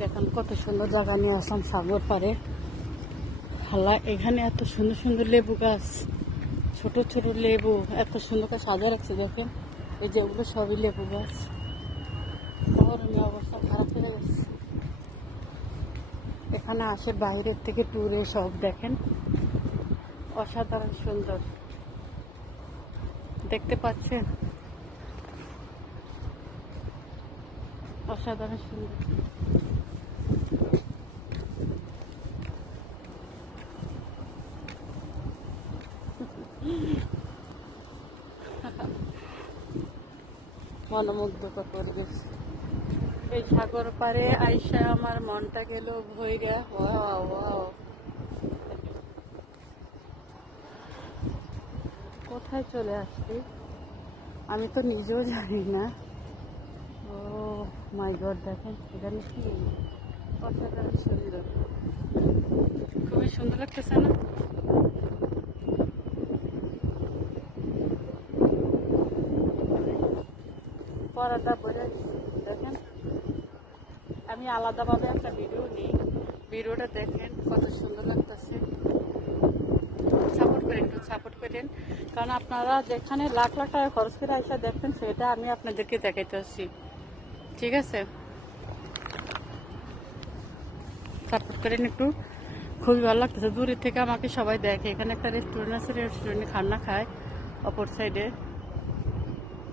দেখেন কত সুন্দর জায়গা নিয়ে আসলাম সাগর পাড়ে। হাল্লা এখানে এত সুন্দর সুন্দর লেবু গাছ, ছোট ছোট লেবু এত সুন্দর করে সাজা রাখছে। দেখেন এই যে ওগুলো সবই লেবু গাছ। গরমের অবস্থা খারাপ হয়ে গেছে। এখানে আসে বাইরের থেকে ট্যুরে সব। দেখেন অসাধারণ সুন্দর দেখতে পাচ্ছেন, অসাধারণ সুন্দর। মনোমুগ্ধকর পরিবেশ। এই সাগর পাড়ে আইসা আমার মনটা গেল ভইরা। ওয়াও ওয়াও, কোথায় চলে আসছি আমি তো নিজেও জানি না। ও মাই গড, দেখেন এখানে কি অসাধারণ সুন্দর, খুবই সুন্দর লাগতেছে না? পরাটা বলে দেখেন, আমি আলাদাভাবে একটা ভিডিও নিই, ভিডিওটা দেখেন কত সুন্দর লাগতেছে। সাপোর্ট করেন, একটু সাপোর্ট করেন, কারণ আপনারা যেখানে লাখ লাখ টাকা খরচ করে আসা দেখবেন সেটা আমি আপনাদেরকে দেখাইতে আসছি। ঠিক আছে, সাপোর্ট করেন একটু, খুবই ভালো লাগতেছে। দূরের থেকে আমাকে সবাই দেখে। এখানে একটা রেস্টুরেন্ট আছে, রেস্টুরেন্টে খানা খায় অপর সাইডে।